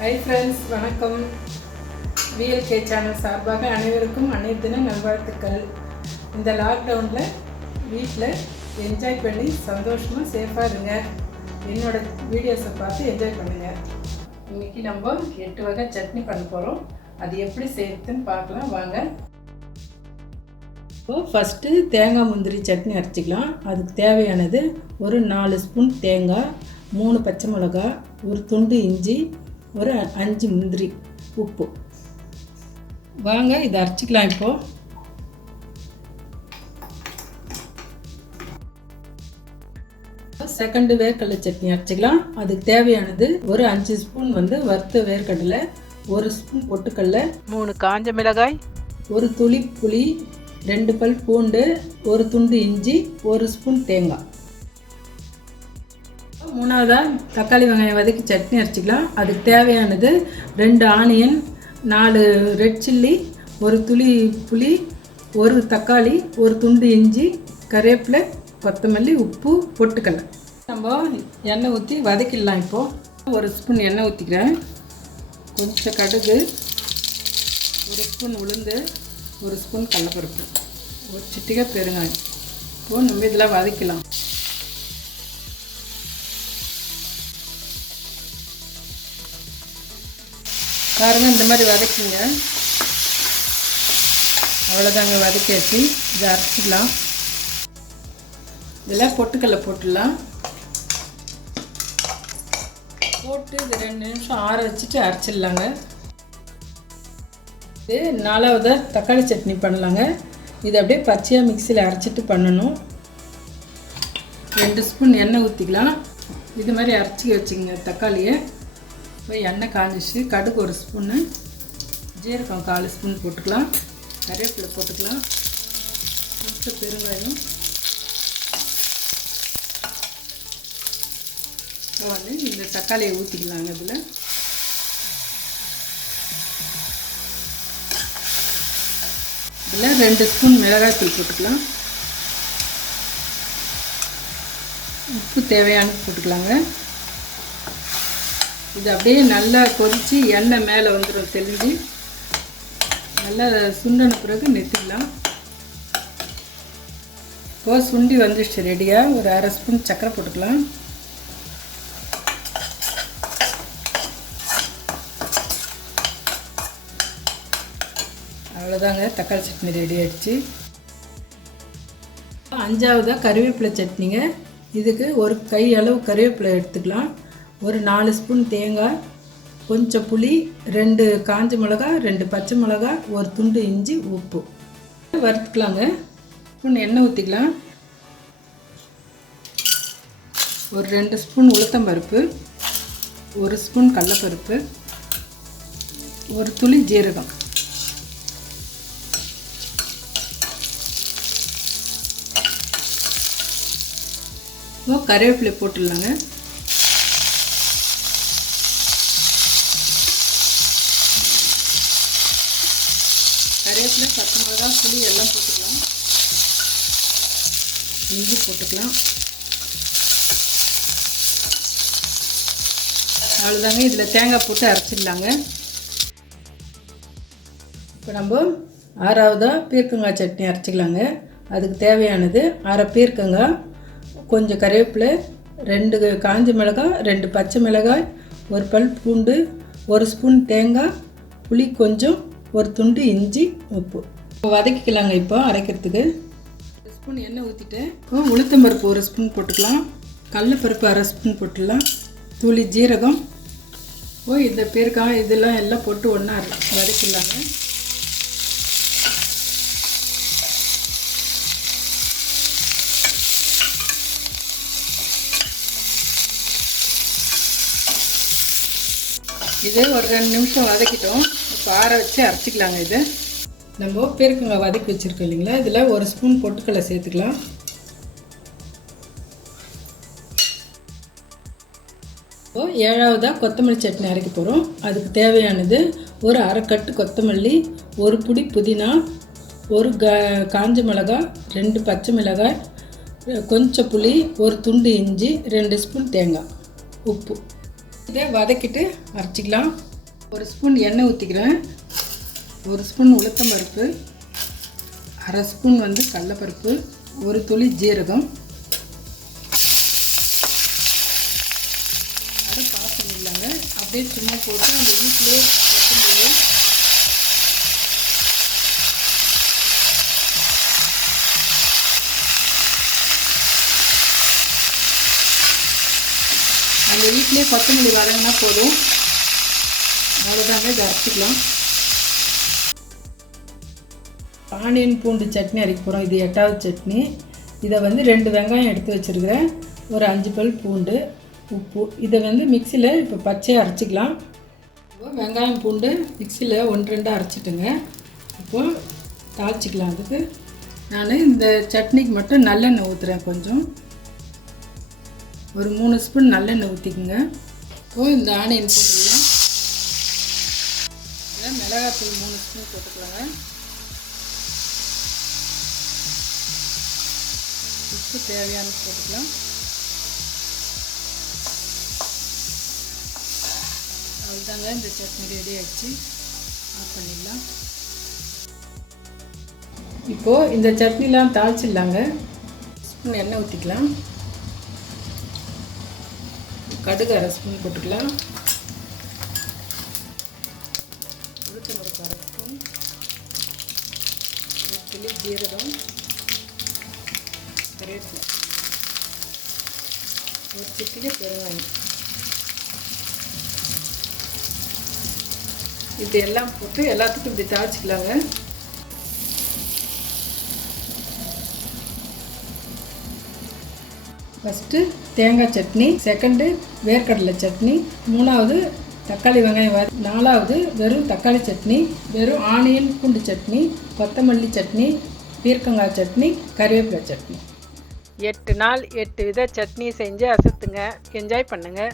Hi friends, வணக்கம். VLK channel சார்பாக அனைவருக்கும் அன்னைய தின நல்வாழ்த்துக்கள். இந்த லாக்டவுனில் வீட்டில் என்ஜாய் பண்ணி சந்தோஷமாக சேஃபாக இருங்க. என்னோடய வீடியோஸை பார்த்து என்ஜாய் பண்ணுங்கள். இன்றைக்கி நம்ம 8 வகை சட்னி பண்ண போகிறோம். அது எப்படி செய்யுதுன்னு பார்க்கலாம் வாங்க. இப்போது ஃபஸ்ட்டு தேங்காய் முந்திரி சட்னி அரைச்சிக்கலாம். அதுக்கு தேவையானது ஒரு 4 ஸ்பூன் தேங்காய், 3 பச்சை மிளகாய், ஒரு துண்டு இஞ்சி, ஒரு 5 முந்திரி, உப்பு. வாங்க இதை அரைச்சிக்கலாம். இப்போது செகண்டு வேர்க்கடலை சட்னி அரைச்சிக்கலாம். அதுக்கு தேவையானது ஒரு 5 ஸ்பூன் வறுத்த வேர்க்கடலை, 1 ஸ்பூன் பொட்டுக்கடலை, 3 காஞ்ச மிளகாய், ஒரு துளி புளி, 2 பல் பூண்டு, ஒரு துண்டு இஞ்சி, 1 ஸ்பூன் தேங்காய். மூணாவதாக தக்காளி வெங்காயம் வதக்கி சட்னி அரைச்சிக்கலாம். அதுக்கு தேவையானது 2 ஆனியன், 4 ரெட் சில்லி, ஒரு துளி புளி, ஒரு தக்காளி, ஒரு துண்டு இஞ்சி, கருவேப்பிலை, கொத்தமல்லி, உப்பு, பொட்டுக்கடலை. நம்ம எண்ணெய் ஊற்றி வதக்கிடலாம். இப்போது 1 ஸ்பூன் எண்ணெய் ஊற்றிக்கிறேன். கொஞ்சம் கடுகு, 1 ஸ்பூன் உளுந்து, 1 ஸ்பூன் கடலைப்பருப்பு, ஒரு சிட்டிகை பெருங்காயம். இப்போது நம்ம இதெல்லாம் வதக்கலாம். பாருங்கள், இந்த மாதிரி வதக்கிங்க. அவ்வளோதாங்க, வதக்கியாச்சு. இதை அரைச்சிக்கலாம். இதில் பொட்டுக்கடலை போட்டுடலாம். போட்டு இது 2 நிமிஷம் ஆற வச்சுட்டு அரைச்சிடலாங்க. இது 4வது தக்காளி சட்னி பண்ணலாங்க. இது அப்படியே பச்சையாக மிக்சியில் அரைச்சிட்டு பண்ணணும். 2 ஸ்பூன் எண்ணெய் ஊற்றிக்கலாம். இது மாதிரி அரைச்சி வச்சுக்கோங்க தக்காளியை. இப்போ எண்ணெய் காஞ்சிச்சு. கடுகு 1 ஸ்பூன்னு, ஜீரகம் 4 ஸ்பூன் போட்டுக்கலாம், கருவேப்பிலை போட்டுக்கலாம், கொஞ்சம் பெருங்காயம். இப்போ இந்த தக்காளியை ஊற்றிக்கலாங்க. இதில் 2 ஸ்பூன் மிளகாய்த்தூள் போட்டுக்கலாம். உப்பு தேவையானது போட்டுக்கலாங்க. இது அப்படியே நல்லா கொதித்து எண்ணெய் மேலே வந்துடும், தெளிஞ்சு நல்லா சுண்டின பிறகு நிறுத்திக்கலாம். இப்போது சுண்டி வந்துடுச்சு ரெடியாக. ஒரு 1/2 ஸ்பூன் சர்க்கரை போட்டுக்கலாம். அவ்வளோதாங்க, தக்காளி சட்னி ரெடி ஆகிடுச்சு. 5ஆவதாக கருவேப்பிலை சட்னிங்க. இதுக்கு ஒரு கை அளவு கருவேப்பிலை எடுத்துக்கலாம். ஒரு 4 ஸ்பூன் தேங்காய், கொஞ்சம் புளி, 2 காஞ்ச மிளகாய், 2 பச்சை மிளகாய், ஒரு துண்டு இஞ்சி, உப்பு. வறுத்துக்கலாங்க. ஸ்பூன் எண்ணெய் ஊற்றிக்கலாம். ஒரு 2 ஸ்பூன் உளுத்தம்பருப்பு, 1 ஸ்பூன் கடலைப்பருப்பு, ஒரு துளி ஜீரகம். கருவேப்பிலை போட்டுடலாங்க. கருவேப்பிலை, பச்சை மிளகாய், புளி எல்லாம் போட்டுக்கலாம். இஞ்சி போட்டுக்கலாம். அவ்வளோதாங்க. இதில் தேங்காய் போட்டு அரைச்சிடலாங்க. இப்போ நம்ம 6ஆவதாக பீர்க்கங்காய் சட்னி அரைச்சிக்கலாங்க. அதுக்கு தேவையானது 1/2 பீர்க்கங்காய், கொஞ்சம் கருவேப்பிலை, 2 காஞ்ச மிளகாய், 2 பச்சை மிளகாய், ஒரு பல் பூண்டு, 1 ஸ்பூன் தேங்காய், புளி கொஞ்சம், ஒரு துண்டு இஞ்சி, உப்பு. இப்போ வதக்கிக்கலாங்க. இப்போ அரைக்கிறதுக்கு 1 ஸ்பூன் எண்ணெய் ஊற்றிட்டேன். இப்போ உளுத்தம்பருப்பு 1 ஸ்பூன் போட்டுக்கலாம். கடலைப்பருப்பு 1/2 ஸ்பூன் போட்டுடலாம். துளி ஜீரகம். இந்த பெருக்காய் இதெல்லாம் எல்லாம் போட்டு ஒன்றா வதக்கிடலாங்க. இது ஒரு 2 நிமிஷம் வதக்கிட்டோம். இப்போ ஆற வச்சு அரைச்சிக்கலாங்க. இது நம்ம பெருக்கங்காய் வதக்கி வச்சுருக்கோம் இல்லைங்களா, இதில் 1 ஸ்பூன் பொட்டுக்கடலை சேர்த்துக்கலாம். இப்போது 7ஆவதாக கொத்தமல்லி சட்னி அரைக்க போகிறோம். அதுக்கு தேவையானது ஒரு 1/2 கட்டு கொத்தமல்லி, ஒரு பிடி புதினா, ஒரு காஞ்ச மிளகாய், 2 பச்சை மிளகாய், கொஞ்சம் புளி, ஒரு துண்டு இஞ்சி, 2 ஸ்பூன் தேங்காய், உப்பு. இதை வதக்கிட்டு அரைச்சிக்கலாம். ஒரு ஸ்பூன் எண்ணெய் ஊற்றிக்கிறேன். ஒரு ஸ்பூன் உளுத்தம் பருப்பு, அரை ஸ்பூன் கடலைப்பருப்பு, ஒரு துளி ஜீரகம். அதை காசு இல்லைங்க, அப்படியே சும்மா போட்டு அந்த வீட்டிலே வைக்கும்போது அந்த வீட்டிலே கொத்தமல்லி வதங்கினா போதும். அவ்வளோதாங்க, இதை அரைச்சிக்கலாம். ஆனியன் பூண்டு சட்னி அரைக்க போகிறோம். இது 8வது சட்னி. இதை 2 வெங்காயம் எடுத்து வச்சுருக்கிறேன், ஒரு 5 பல் பூண்டு, உப்பு. இதை மிக்சியில் இப்போ பச்சையாக அரைச்சிக்கலாம். இப்போ வெங்காயம் பூண்டு மிக்சியில் 1-2 அரைச்சிட்டுங்க. இப்போது தாளிச்சிக்கலாம். அதுக்கு நான் இந்த சட்னிக்கு மட்டும் நல்லெண்ணெய் ஊற்றுறேன். கொஞ்சம் ஒரு 3 ஸ்பூன் நல்லெண்ணெய் ஊற்றிக்குங்க. இப்போது இந்த ஆனியன் போட்டுக்கலாம். மிளகாத்தூள் 3 ஸ்பூன் போட்டுக்கலாங்க. உப்பு தேவையான போட்டுக்கலாம். அவ்வளோதாங்க, இந்த சட்னி ரெடி ஆகிடுச்சு. ஆஃப் பண்ணிடலாம். இப்போது இந்த சட்னிலாம் தாளிச்சிடலாங்க. ஸ்பூன் எண்ணெய் ஊற்றிக்கலாம். கடுகு அரை ஸ்பூன் போட்டுக்கலாம். உளுத்தம் பருப்பு அரை ஸ்பூன், துளி ஜீரகம், கருவேப்பிலை, ஒரு சிட்டிகை பெருங்காயம். இது எல்லாம் போட்டு எல்லாத்துக்கும் இப்படி தாளிச்சிக்கலாங்க. ஃபஸ்ட்டு தேங்காய் சட்னி, செகண்டு வேர்க்கடலை சட்னி, 3வது தக்காளி வெங்காயம், 4வது வெறும் தக்காளி சட்னி, வெறும் ஆனியன் பூண்டு சட்னி, கொத்தமல்லி சட்னி, பீர்க்கங்காய் சட்னி, கருவேப்பிலை சட்னி. 8 நாள் 8 வித சட்னி செஞ்சு அசத்துங்க. என்ஜாய் பண்ணுங்கள்.